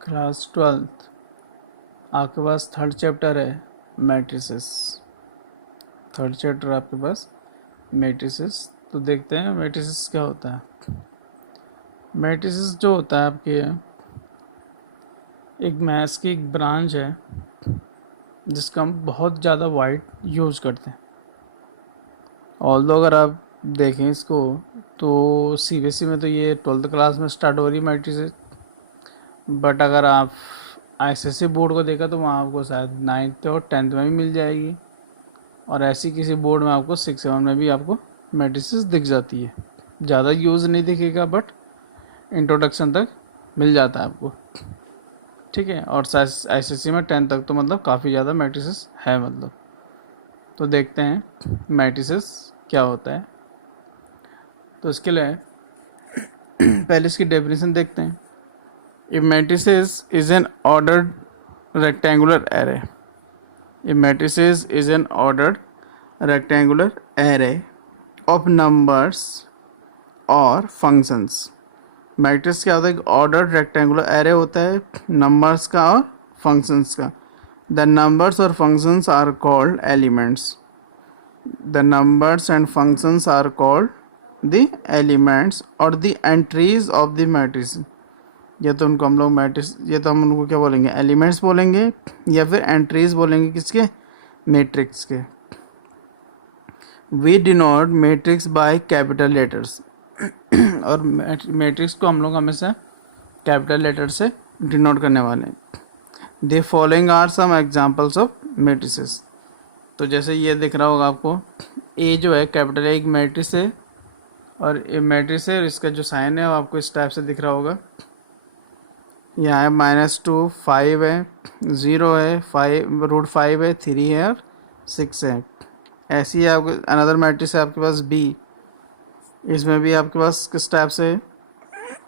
Class 12th आपके पास third chapter है matrices. Third chapter आपके पास मैट्रिसेस। तो देखते हैं मैट्रिसेस क्या होता है। मैट्रिसेस जो होता है आपके एक मैथ्स की एक ब्रांच है जिसका हम बहुत ज़्यादा वाइड यूज़ करते हैं। ऑल्दो अगर आप देखें इसको तो सीबीएसई में तो ये 12th क्लास में स्टार्ट हो रही मैट्रिसेस, बट अगर आप आईसीएसई बोर्ड को देखा तो वहाँ आपको शायद 9th और 10th में भी मिल जाएगी, और ऐसी किसी बोर्ड में आपको 6-7 में भी आपको मैट्रिसेस दिख जाती है। ज़्यादा यूज़ नहीं दिखेगा बट इंट्रोडक्शन तक मिल जाता है आपको, ठीक है। और आईसीएसई में 10th तक तो मतलब काफ़ी ज़्यादा मैट्रिसेस है मतलब। तो देखते हैं मैट्रिसेस क्या होता है। तो इसके लिए पहले इसकी डेफिनेशन देखते हैं। A matrices is an ordered rectangular array. A matrices is an ordered rectangular array of numbers और functions। मैट्रिक्स क्या होता है? ऑर्डर्ड रेक्टेंगुलर एरे होता है नंबर्स का और फंक्शंस का। द नंबर्स और functions are called elements. The numbers and functions are called the elements और the entries of the matrix. या तो उनको हम लोग मैट्रिक्स, या तो हम उनको क्या बोलेंगे, एलिमेंट्स बोलेंगे, या फिर एंट्रीज बोलेंगे किसके, मैट्रिक्स के। We denote matrix by capital letters. और मैट्रिक्स को हम लोग हमेशा कैपिटल लेटर से डिनोट करने वाले हैं। The following are some examples of matrices. तो जैसे ये दिख रहा होगा आपको, ए जो है कैपिटल एक मैट्रिक्स है, और ये मैट्रिक्स है, इसका जो साइन है वो आपको इस टाइप से दिख रहा होगा। यहाँ है -2, 5 है, 0 है, 5√5 है, 3 है और 6 है। ऐसी है आपको अनदर मैट्रिक्स है आपके पास बी। इसमें भी आपके पास किस टाइप से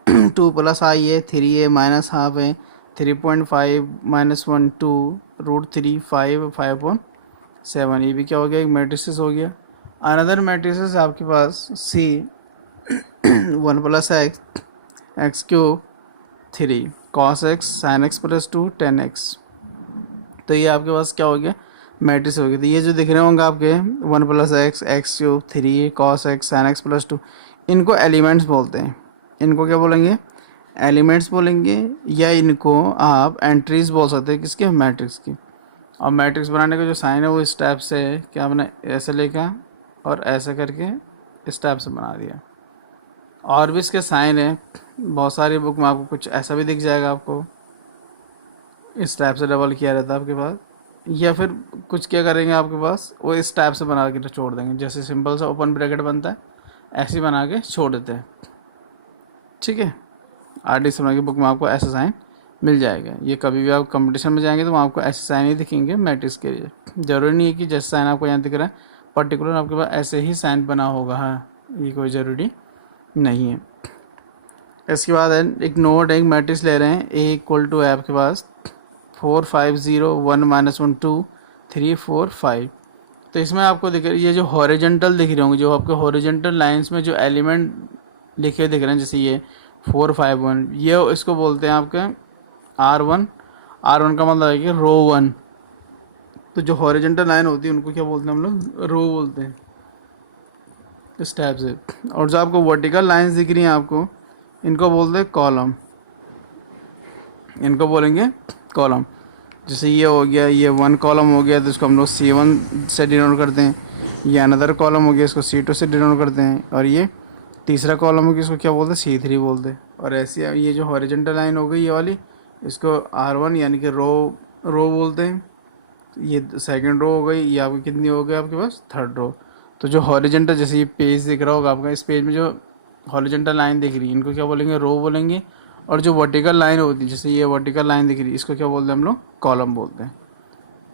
2 + i है, 3 है, -½ है, 3.5 -1 2 √3 5 5/7। ये भी क्या हो गया, एक मैट्रिक्स हो गया। अनदर मैट्रिक्स आपके पास सी 1 + x³ 3 cos x sin x + 2 10 x। तो ये आपके पास क्या हो गया, मैट्रिक्स हो गया। तो ये जो दिख रहे होंगे आपके 1 + x x³ 3 cos x sin x + 2, इनको एलिमेंट्स बोलते हैं। इनको क्या बोलेंगे, एलिमेंट्स बोलेंगे, या इनको आप एंट्रीज बोल सकते हैं किसके, मैट्रिक्स की। और मैट्रिक्स बनाने का जो साइन है वो इस टाइप से है कि आपने ऐसे लेकर और ऐसे करके इस टाइप से बना दिया। और भी इसके साइन है बहुत सारी बुक में, आपको कुछ ऐसा भी दिख जाएगा, आपको इस टाइप से डबल किया रहता है आपके पास, या फिर कुछ क्या करेंगे आपके पास, वो इस टाइप से बना के छोड़ देंगे। जैसे सिंपल सा ओपन ब्रैकेट बनता है ऐसे ही बना के छोड़ देते हैं, ठीक है। आरडी शर्मा की बुक में आपको ऐसा साइन मिल जाएगा। ये कभी भी आप कंपटीशन में जाएंगे तो वहाँ आपको ऐसे साइन ही दिखेंगे मैट्रिक्स के लिए। ज़रूरी नहीं है कि जैसे साइन आपको यहाँ दिख रहा है पर्टिकुलर आपके पास ऐसे ही साइन बना होगा, हाँ, ये कोई ज़रूरी नहीं है। इसके बाद एक नोट, एक मैट्रिक्स ले रहे हैं, ए = है आपके पास 4 5 0 1 -1 2 3 4 5। तो इसमें आपको दिख ये जो हॉरिजेंटल दिख रहे होंगे, जो आपके हॉरिजेंटल लाइंस में जो एलिमेंट लिखे दिख रहे हैं, जैसे ये 4 5 1, ये इसको बोलते हैं आपके R1। R1 का मतलब है कि रो 1। तो जो हॉरिजेंटल लाइन होती है उनको क्या बोलते हैं हम लोग, रो बोलते हैं इस टाइप से। और जो आपको वर्टिकल लाइंस दिख रही हैं आपको, इनको बोलते हैं कॉलम। इनको बोलेंगे कॉलम। जैसे ये हो गया, ये 1 कॉलम हो गया तो इसको हम लोग C1 से डिनोट करते हैं। ये अनदर कॉलम हो गया, इसको C2 से डिनोट करते हैं। और ये तीसरा कॉलम हो गया, इसको क्या बोलते हैं, C3 बोलते हैं। और ऐसे ये जो हॉरिजेंटल लाइन हो गई ये वाली, इसको R1 यानी कि रो बोलते हैं। ये सेकंड रो हो गई, ये आपकी कितनी हो गई, आपके पास थर्ड रो। तो जो हॉरिजेंटल, जैसे ये पेज दिख रहा होगा आपका, इस पेज में जो हॉरिजेंटल लाइन दिख रही है इनको क्या बोलेंगे, रो बोलेंगे। और जो वर्टिकल लाइन होती है, जैसे ये वर्टिकल लाइन दिख रही है, इसको क्या बोलते हैं हम लोग, कॉलम बोलते हैं।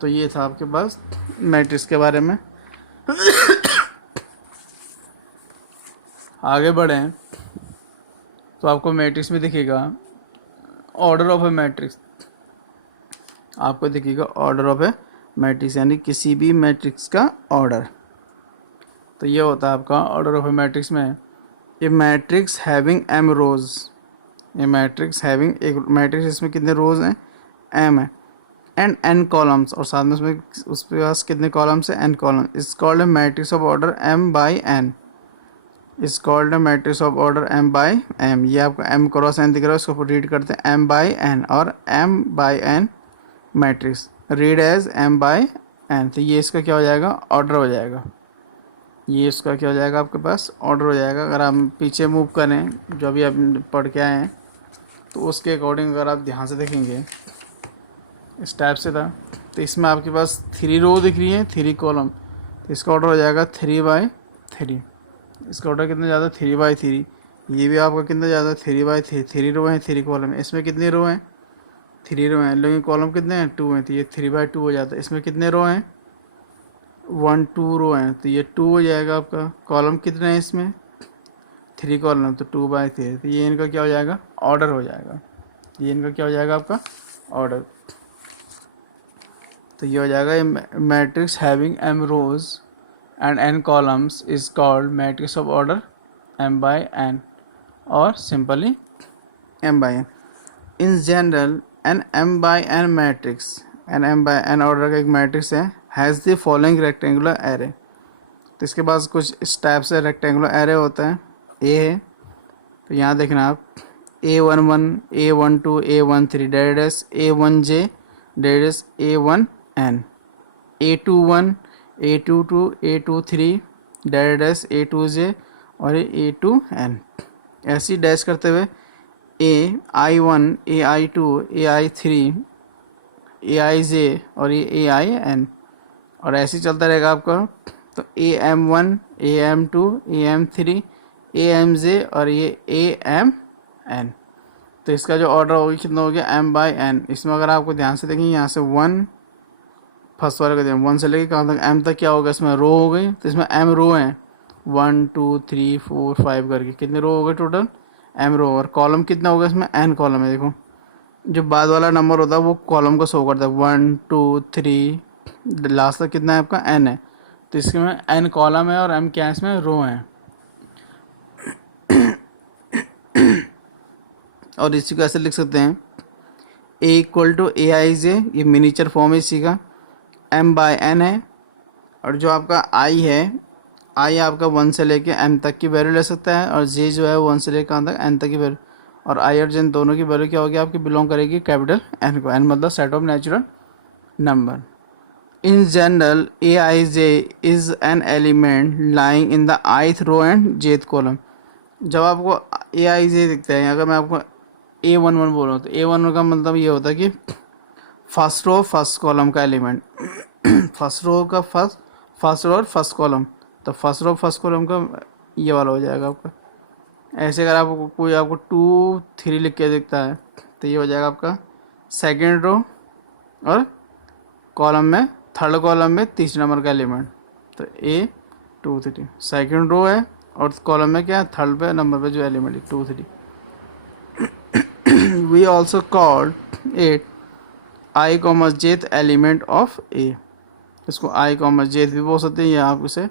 तो ये था आपके पास मैट्रिक्स के बारे में। आगे बढ़ें तो आपको मैट्रिक्स में दिखेगा ऑर्डर ऑफ ए मैट्रिक्स। आपको दिखेगा ऑर्डर ऑफ ए मैट्रिक्स, यानी किसी भी मैट्रिक्स का ऑर्डर। तो ये होता है आपका ऑर्डर ऑफ ए मैट्रिक्स में, ए मैट्रिक्स हैविंग m रोज। ए मैट्रिक्स हैविंग, एक मैट्रिक्स इसमें कितने रोज हैं, एम है, एंड एन कॉलम्स, और साथ में उसमें उसके पास कितने कॉलम्स हैं, N column, is called a matrix of order M by N, is called a matrix of order M by M. ये आपको एम क्रॉस एन दिख रहा है, उसको रीड करते हैं एम बाई एन, और M by N matrix read as M by N. तो ये इसका क्या हो जाएगा, ऑर्डर हो जाएगा, ये इसका क्या हो जाएगा, आपके पास ऑर्डर हो जाएगा। अगर हम पीछे मूव करें जो अभी आप पढ़ के आए हैं, तो उसके अकॉर्डिंग अगर आप ध्यान से देखेंगे इस टाइप से था, तो इसमें आपके पास 3 रो दिख रही है, 3 कॉलम, तो इसका ऑर्डर हो जाएगा 3/3। इसका ऑर्डर कितना ज़्यादा, 3/3। ये भी आपका कितना ज़्यादा, 3/3, 3 रो हैं, 3 कॉलम है। इसमें कितने रो हैं, 3 रो हैं, लेकिन कॉलम कितने हैं, 2 हैं, तो ये 3/2 हो जाता है। इसमें कितने रो हैं, 1 2 रो हैं, तो ये 2 हो जाएगा आपका। कॉलम कितने हैं इसमें, 3 कॉलम, तो 2/3, तो ये इनका क्या हो जाएगा, ऑर्डर हो जाएगा। ये इनका क्या हो जाएगा, आपका ऑर्डर। तो ये हो जाएगा matrix having m rows and n columns is called matrix of order m by n, और simply m by n। In general an m by n matrix, an m by n order का एक matrix है, has the following rectangular array. तो इसके पास कुछ इस type से rectangular array होता है। ए है, तो यहाँ देखना आप A11, A12, A13 that is A1J, that is A1N, A21, A22, A23 that is A2J, और ये A2N। ऐसी डैश करते हुए AI1, AI2, AI3, AIJ, और ये AIN, और ऐसे ही चलता रहेगा आपका। तो AM1, AM2, AM3, AMJ, और ये AMN। तो इसका जो ऑर्डर होगी कितना हो गया, m बाई n। इसमें अगर आपको ध्यान से देखेंगे, यहाँ से 1 फर्स्ट वाले का दें 1 से लेके कहाँ तक m तक क्या होगा, इसमें रो हो गई। तो इसमें m रो हैं, 1 2 3 4 5 करके कितने रो हो गए टोटल, m रो। और कॉलम कितना होगा, इसमें n कॉलम है। देखो जो बाद वाला नंबर होता है वो कॉलम को शो करता है, 1 2 3 लास्ट तक कितना है आपका, n है। तो इसमें n कॉलम है और m क्या है, इसमें रो है। और इसी को ऐसे लिख सकते हैं A=AIJ, ये मिनीचर फॉर्म है इसी का, m बाई n है। और जो आपका i है, i आपका 1 से लेके m तक की वैल्यू ले सकता है, और j जो है 1 से लेकर कहाँ तक, n तक की वैल्यू। और i और j दोनों की वैल्यू क्या होगी आपकी, बिलोंग करेगी कैपिटल n को। n मतलब set of natural number. In general AIJ is an element lying in the ith row and jth column. जब आपको AIJ दिखता है, अगर मैं आपको A11 बोल रहा हूँ, तो A11 का मतलब ये होता है कि फर्स्ट रो फर्स्ट कॉलम का एलिमेंट, फर्स्ट रो का फर्स्ट रो और फर्स्ट कॉलम। तो फर्स्ट रो फर्स्ट कॉलम का ये वाला हो जाएगा आपका। ऐसे अगर आपको कोई आपको 2 3 लिख के दिखता है, तो ये हो जाएगा आपका सेकेंड रो, और कॉलम में थर्ड कॉलम में तीसरे नंबर का एलिमेंट। तो A2 3 सेकेंड रो है, और कॉलम में क्या है, थर्ड पे नंबर पे जो एलिमेंट है 2 3। We also called it I, jth element of A। इसको I, jth भी बोल सकते हैं, या आप इसे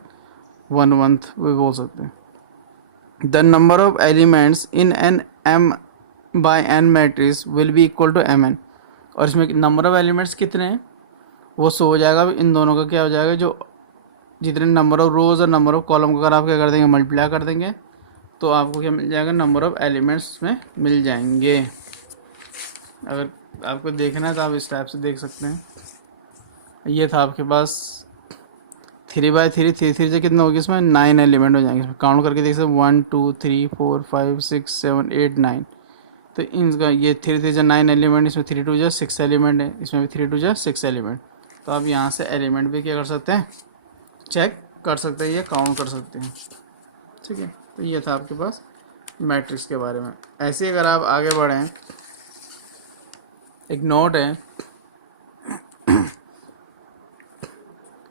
1/1 भी बोल सकते हैं। The number of elements in an m by n matrix will be equal to mn। और इसमें नंबर ऑफ एलिमेंट्स कितने हैं वो शो हो जाएगा। इन दोनों का क्या हो जाएगा, जो जितने नंबर ऑफ रोज और नंबर ऑफ कॉलम को अगर आप क्या कर देंगे, मल्टीप्लाई कर देंगे, तो आपको क्या मिल जाएगा, नंबर ऑफ एलिमेंट्स में मिल जाएंगे। अगर आपको देखना है तो आप इस टाइप से देख सकते हैं। ये था आपके पास 3/3, 3 से कितना होगी, इसमें 9 एलिमेंट हो जाएंगे। इसमें काउंट करके देख सकते हैं 1 2 3 4 5 6 7 8 9। तो इनका ये 3 से 9 एलिमेंट, इसमें 3 2 6 एलिमेंट है, इसमें भी 3 2 6 एलिमेंट। तो आप यहाँ से एलिमेंट भी क्या कर सकते हैं, चेक कर सकते हैं, ये काउंट कर सकते हैं। ठीक है, तो ये था आपके पास मैट्रिक्स के बारे में। ऐसे अगर आप आगे बढ़ें, एक नोट है,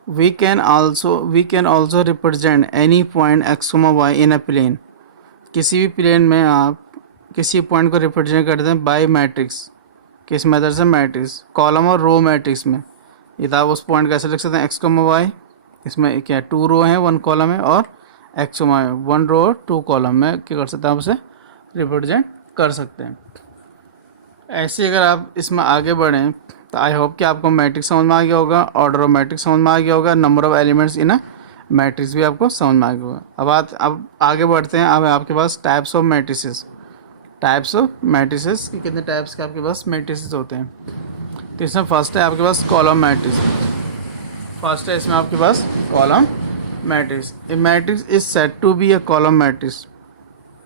we can also represent any point x, y in a plane. किसी भी प्लेन में आप किसी पॉइंट को रिप्रेजेंट करते हैं बाय मैट्रिक्स। किस मेथड से, मैट्रिक्स, कॉलम और रो मैट्रिक्स में। ये तो आप उस पॉइंट कैसे लिख सकते हैं, x, y, इसमें क्या 2 रो हैं 1 कॉलम है, और x, y 1 रो और 2 कॉलम में क्या कर सकते हैं, आप उसे रिप्रेजेंट कर सकते हैं। ऐसे अगर आप इसमें आगे बढ़ें तो आई होप कि आपको मैट्रिक्स समझ में आ गया होगा, ऑर्डर ऑफ मैट्रिक्स समझ में आ गया होगा, number of elements in a matrix भी आपको समझ में आ गया होगा। अब आगे बढ़ते हैं। अब आपके पास types of matrices, types of matrices कि कितने टाइप्स के आपके पास मैट्रिसेस होते हैं। तो इसमें फर्स्ट है आपके पास कॉलम मैट्रिक्स। फर्स्ट है इसमें आपके पास column matrix. A matrix is said to be a column matrix.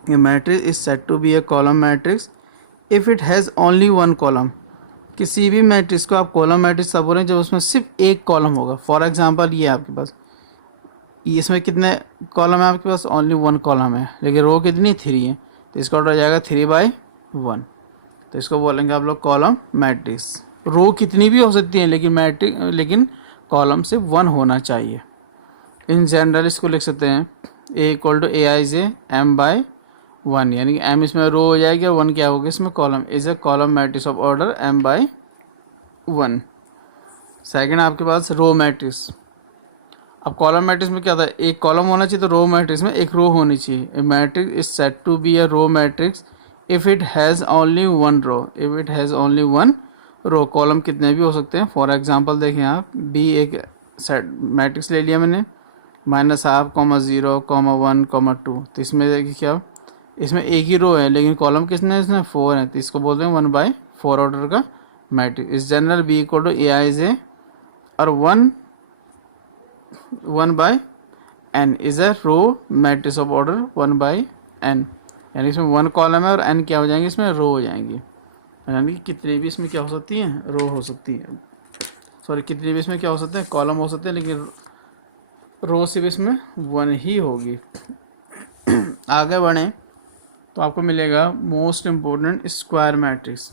A matrix is said to be a column matrix if it has only one column. किसी भी मैट्रिक्स को आप कॉलम मैट्रिक्स तब बोलेंगे जब उसमें सिर्फ एक कॉलम होगा। फॉर एग्जांपल ये आपके पास, इसमें कितने कॉलम है आपके पास? ओनली वन कॉलम है, लेकिन रो कितनी? 3 है, तो इसका ऑर्डर आ जाएगा 3/1। तो इसको बोलेंगे आप लोग कॉलम मैट्रिक्स। रो कितनी भी हो सकती है, लेकिन कॉलम से 1 होना चाहिए। इन जनरल इसको लिख सकते हैं A = Aij m/1, यानी कि m इसमें रो हो जाएगी और 1 क्या होगा इसमें? Column. Is a column matrix of order m/1। Second आपके पास रो मैट्रिक्स। अब कॉलम मैट्रिक्स में क्या था? एक कॉलम होना चाहिए, तो रो मैट्रिक्स में एक रो होनी चाहिए। A matrix is said to be a row matrix if it has only one row. If it has only one row. Column कितने भी हो सकते हैं। फॉर एग्जांपल देखें आप, बी एक सेट मैट्रिक्स ले लिया मैंने, -1, 0, 1, 2। तो इसमें देखिए क्या, इसमें एक ही रो है, लेकिन कॉलम कितने हैं इसमें? 4 है, तो इसको बोलते हैं 1/4 ऑर्डर का मैट्रिक्स। इस जनरल B = Aij और 1/n is a row matrix of order 1/n, यानी इसमें 1 कॉलम है और n क्या हो जाएंगे? इसमें रो हो जाएंगी, यानी कि कितने भी इसमें क्या हो सकती हैं? रो हो सकती है। सॉरी, कितने भी इसमें क्या हो सकते हैं? कॉलम हो सकते हैं, लेकिन रो सिर्फ इसमें 1 ही होगी। आगे बढ़ें तो आपको मिलेगा मोस्ट इम्पोर्टेंट स्क्वायर मैट्रिक्स।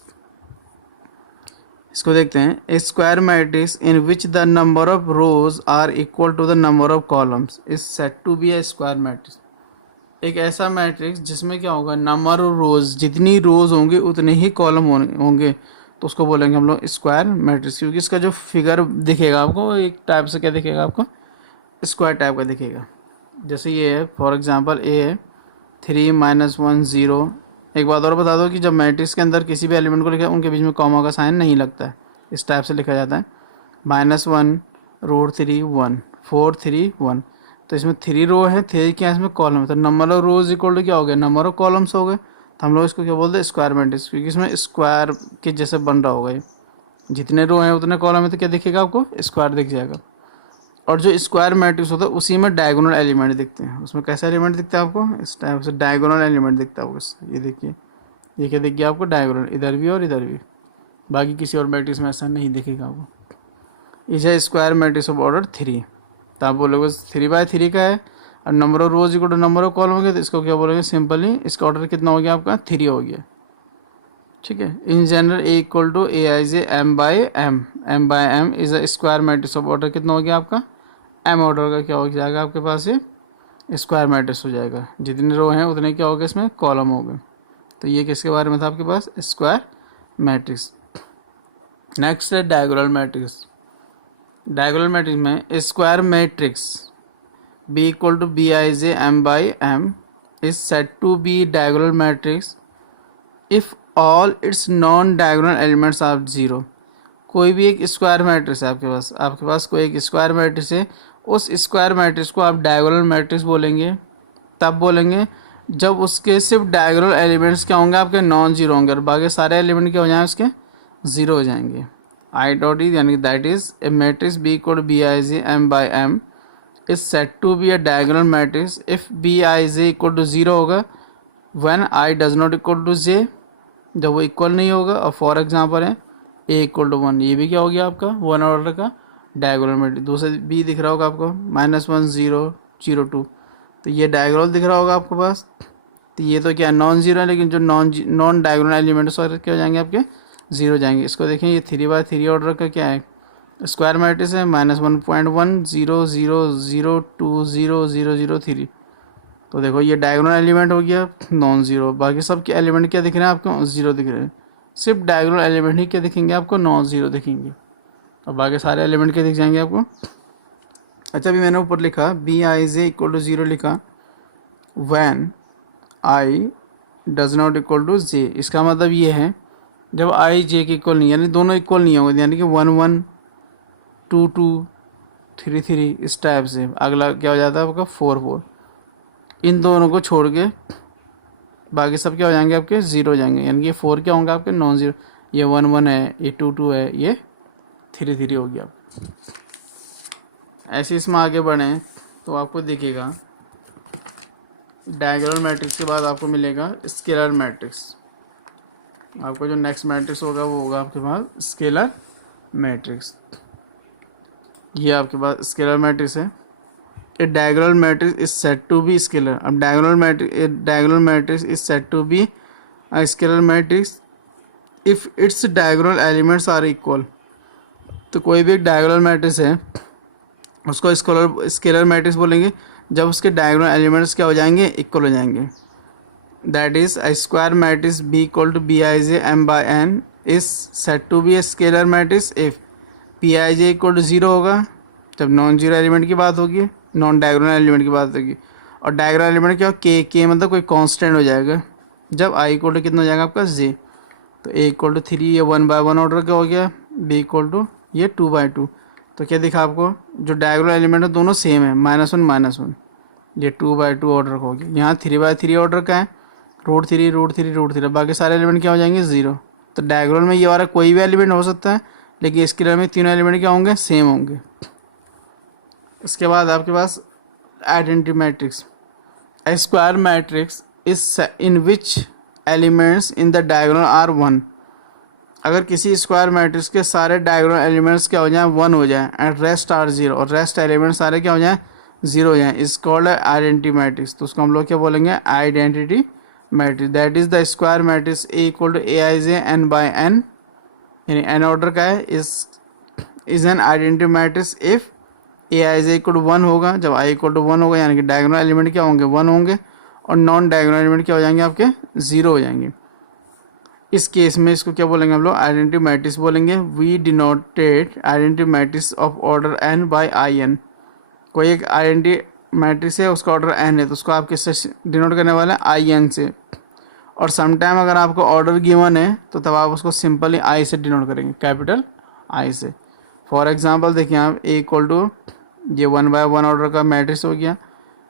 इसको देखते हैं। A square matrix in which the number of rows are equal to the number of columns is said to be a square matrix. एक ऐसा मैट्रिक्स जिसमें क्या होगा? नंबर ऑफ रोज, जितनी रोज होंगे उतने ही कॉलम होंगे, तो उसको बोलेंगे हम लोग स्क्वायर मैट्रिक्स। क्योंकि इसका जो फिगर दिखेगा आपको, एक टाइप से क्या दिखेगा आपको? स्क्वायर टाइप का दिखेगा। जैसे ये है, फॉर एग्जांपल ए है 3 -1 0। एक बात और बता दो कि जब मैट्रिक्स के अंदर किसी भी एलिमेंट को लिखा है, उनके बीच में कॉमा का साइन नहीं लगता है, इस टाइप से लिखा जाता है। -1 √3 1 4 3 1। तो इसमें 3 रो है, 3 क्या इसमें कॉलम है, तो number of rows equal to क्या हो गया? नंबर ऑफ कॉलम्स हो गए। तो हम लोग इसको क्या बोलते हैं? स्क्वायर मैट्रिक्स, क्योंकि इसमें स्क्वायर के जैसे बन रहा होगा ये। जितने रो हैं उतने कॉलम है, तो क्या दिखेगा आपको? स्क्वायर दिख जाएगा। और जो स्क्वायर मैट्रिक्स होता है उसी में डायगोनल एलिमेंट दिखते हैं। उसमें कैसा एलिमेंट दिखता है आपको? इस टाइप से डायगोनल एलिमेंट दिखता है आपको। ये देखिए, ये क्या दिख गया आपको? डायगोनल, इधर भी और इधर भी। बाकी किसी और मैट्रिक्स में ऐसा नहीं दिखेगा आपको। इज है स्क्वायर मैट्रिक्स ऑफ ऑर्डर 3। तो आप बोलोगे 3/3 का है और number of rows equal to number of column हो गया, तो इसको क्या बोलोगे? सिंपली इसका ऑर्डर कितना हो गया आपका? 3 हो गया। ठीक है। In general A = Aij m/m। m/m is a square matrix of order कितना हो गया आपका? m ऑर्डर का क्या हो जाएगा आपके पास? ये स्क्वायर मैट्रिक्स हो जाएगा। जितने रो हैं उतने क्या हो गए? इसमें कॉलम हो गए। तो ये किसके बारे में था आपके पास? Square matrix. नेक्स्ट है डायगोनल मैट्रिक्स। डायगोनल मैट्रिक्स में square matrix B = Bij m/m is said to be diagonal matrix if all its non diagonal elements are 0। कोई भी एक स्क्वायर मैट्रिक्स है आपके पास कोई एक स्क्वायर मैट्रिक्स है, उस स्क्वायर मैट्रिक्स को आप डायगोनल मैट्रिक्स बोलेंगे। तब बोलेंगे जब उसके सिर्फ डायगोनल एलिमेंट्स क्या होंगे? आपके नॉन जीरो होंगे और बाकी सारे एलिमेंट क्या हो जाएंगे? उसके जीरो हो जाएंगे। I.E यानी कि that is a matrix B = Bij m/m is said to be a diagonal matrix if Bij = 0 होगा when I does not equal to j, जब वो इक्वल नहीं होगा। और फॉर एग्जांपल है A = 1, ये भी क्या हो गया आपका? 1 ऑर्डर का डायगोनल मैट्रिक्स। दूसरे B दिख रहा होगा आपको -1 0 0 2, तो ये डायगोनल दिख रहा होगा आपके पास। तो ये तो क्या नॉन जीरो है, लेकिन जो नॉन डायगोनल एलिमेंट्स और क्या हो जाएंगे आपके? 0 हो जाएंगे। इसको देखें, ये 3/3 ऑर्डर का क्या है? स्क्वायर मैट्रिक्स है। -1.1 0 0 0 2 0 0 0 3। तो देखो ये डायगोनल एलिमेंट हो गया नॉन जीरो, बाकी सब के एलिमेंट क्या दिख रहे हैं आपको? 0 दिख रहे हैं। सिर्फ डायगोनल एलिमेंट ही क्या दिखेंगे आपको? नॉन जीरो दिखेंगे, और बाकी सारे एलिमेंट क्या दिख जाएंगे आपको? अच्छा, अभी मैंने ऊपर लिखा Bij = 0 लिखा when I does not equal to J. इसका मतलब ये है जब आई जे के इक्वल नहीं, यानी दोनों इक्वल नहीं होंगे, यानी कि 1 1 2 2 3 3 इस टाइप से, अगला क्या हो जाता है आपका 4 4। इन दोनों को छोड़ के बाकी सब क्या हो जाएंगे आपके 0 हो जाएंगे, यानी कि 4 क्या होंगे आपके नॉन ज़ीरो। ये 1 1 है, ये 2 2 है, ये 3 3 हो गया। ऐसे इसमें आगे बढ़ें तो आपको दिखेगा डायगोनल मैट्रिक्स के बाद आपको मिलेगा स्केलर मैट्रिक्स। आपको जो नेक्स्ट मैट्रिक्स होगा वो होगा आपके पास स्केलर मैट्रिक्स। ये आपके पास स्केलर मैट्रिक्स है। A diagonal matrix is said to be scalar. अब diagonal matrix is said to be a scalar matrix if its diagonal elements are equal. तो कोई भी एक डायगोनल मैट्रिक्स है उसको स्केलर मैट्रिक्स बोलेंगे जब उसके डायगोनल एलिमेंट्स क्या हो जाएंगे, इक्वल हो जाएंगे। That is a square matrix B equal to B I J M by N is set to be a scalar matrix if P I J equal to 0 होगा जब नॉन जीरो एलिमेंट की बात होगी, non diagonal element की बात होगी। और diagonal element क्या हो, के मतलब कोई कांस्टेंट हो जाएगा जब आई इक्वल टू कितना हो जाएगा आपका जे। तो ए इक्वल टू 3 ये 1 बाय 1 ऑर्डर का हो गया, बी इक्वल टू ये 2 बाई 2। तो क्या दिखा आपको, जो डायगोनल एलिमेंट है दोनों सेम है, -1 -1, ये 2 बाई 2 ऑर्डर का हो गया। यहाँ 3 बाई 3 ऑर्डर का है, √3 बाकी सारे एलिमेंट क्या हो जाएंगे 0। तो डायगोनल में ये वाला कोई भी एलिमेंट हो सकता है, लेकिन स्केलर में तीनों एलिमेंट क्या होंगे, सेम होंगे। इसके बाद आपके पास identity matrix. A square matrix is in which elements in the diagonal are 1। अगर किसी स्क्वायर मैट्रिक्स के सारे डायगोनल एलिमेंट्स क्या हो जाएं 1 हो जाएं एंड रेस्ट आर 0, और रेस्ट एलिमेंट सारे क्या हो जाएं 0 हो जाएं, इज कॉल्ड आइडेंटिटी मैट्रिक्स। तो उसको हम लोग क्या बोलेंगे, identity matrix. That is the square matrix A equal to A I J N by N, यानी एन ऑर्डर का है, is an identity matrix if A I J equal to 1 होगा जब आई इक्वल टू 1 होगा, यानी कि diagonal element क्या होंगे 1 होंगे और नॉन डायगोनल एलिमेंट क्या हो जाएंगे आपके 0 हो जाएंगे। इस केस में इसको क्या बोलेंगे हम लोग, आइडेंटिटी मैट्रिक्स बोलेंगे। We denoted identity matrix of order n by I N. कोई एक आइडेंटिटी मैट्रिक्स है उसका ऑर्डर n है तो उसको आप किससे डिनोट करने वाले हैं, आई एन से। और समटाइम अगर आपको ऑर्डर गिवन है तो तब आप उसको सिंपली आई से डिनोट करेंगे, कैपिटल आई से। फॉर एग्जाम्पल देखिए आप ए इक्वल टू ये 1 बाई 1 ऑर्डर का मैट्रिक्स हो गया,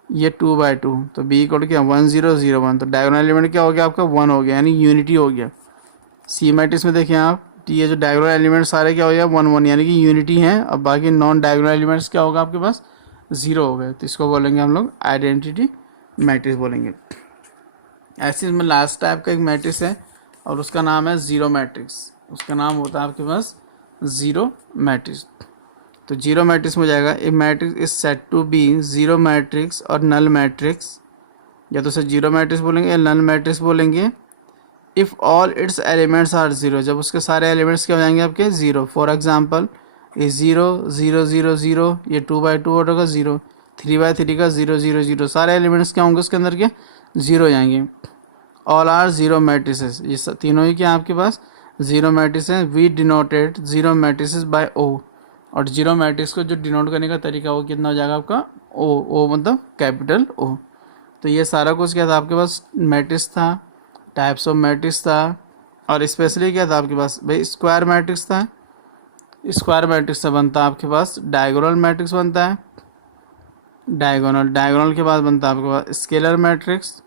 ये 2 बाई 2, तो बी इक्वल टू क्या 1 0 0 1, तो डायगोनल एलिमेंट क्या हो गया आपका 1 हो गया, यानी यूनिटी हो गया। सी मैट्रिक्स में देखिए आप ये जो डायगोनल एलिमेंट सारे क्या हो गया 1 1, यानी कि यूनिटी हैं। अब बाकी नॉन डायगोनल एलिमेंट्स क्या होगा आपके पास 0 हो गए, तो इसको बोलेंगे हम लोग आइडेंटिटी मैट्रिक्स बोलेंगे। ऐसे इसमें लास्ट टाइप का एक मैट्रिक्स है और उसका नाम है जीरो मैट्रिक्स। उसका नाम होता है आपके पास जीरो मैट्रिक्स। तो जीरो मैट्रिक्स में हो जाएगा a matrix is set to be zero matrix और नल मैट्रिक्स, या तो उसे जीरो मैट्रिक्स बोलेंगे या नल मैट्रिक्स बोलेंगे if all its elements are 0, जब उसके सारे एलिमेंट्स क्या हो जाएंगे आपके 0। फॉर एग्जांपल ये 0 0 0 0, ये 2 बाई 2 ऑर्डर का 0, 3 बाई 3 का 0 0 0, सारे एलिमेंट्स क्या होंगे उसके अंदर के 0 हो जाएंगे। ऑल आर जीरो मैट्रिसेस, ये तीनों ही क्या आपके पास जीरो मैट्रिक्स हैं। We denoted zero matrices by O, और जीरो मैट्रिक्स को जो डिनोट करने का तरीका वो कितना हो जाएगा आपका ओ मतलब कैपिटल ओ। तो ये सारा कुछ क्या था आपके पास, मैट्रिक्स था, टाइप्स ऑफ मैट्रिक्स था, और स्पेशली क्या था आपके पास भाई स्क्वायर मैट्रिक्स था। स्क्वायर मैट्रिक्स से बनता है आपके पास डायगोनल मैट्रिक्स बनता है, डायगोनल के बाद बनता है आपके पास स्केलर मैट्रिक्स,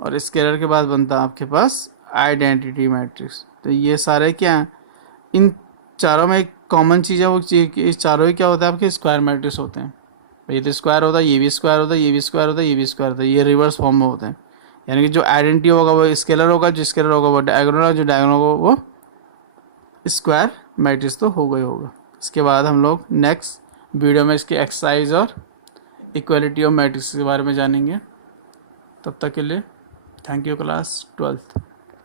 और स्केलर के बाद बनता है आपके पास आइडेंटिटी मैट्रिक्स। तो ये सारे क्या हैं, इन चारों में एक कॉमन चीज़ है, वो इस चारों ही क्या होता है आपके स्क्वायर मैट्रिक्स होते हैं। ये तो स्क्वायर होता है, ये भी स्क्वायर होता है, ये भी स्क्वायर होता है, ये भी स्क्वायर होता है, ये रिवर्स फॉर्म में होते हैं। यानी कि जो आइडेंटिटी होगा वो स्केलर होगा, जो स्केलर होगा वो डायगोनल होगा, जो डायगोनल होगा वो स्क्वायर मैट्रिक्स तो होगा ही होगा। इसके बाद हम लोग नेक्स्ट वीडियो में इसकी एक्सरसाइज और इक्वलिटी ऑफ मैट्रिक्स के बारे में जानेंगे। तब तक के लिए थैंक यू क्लास 12th।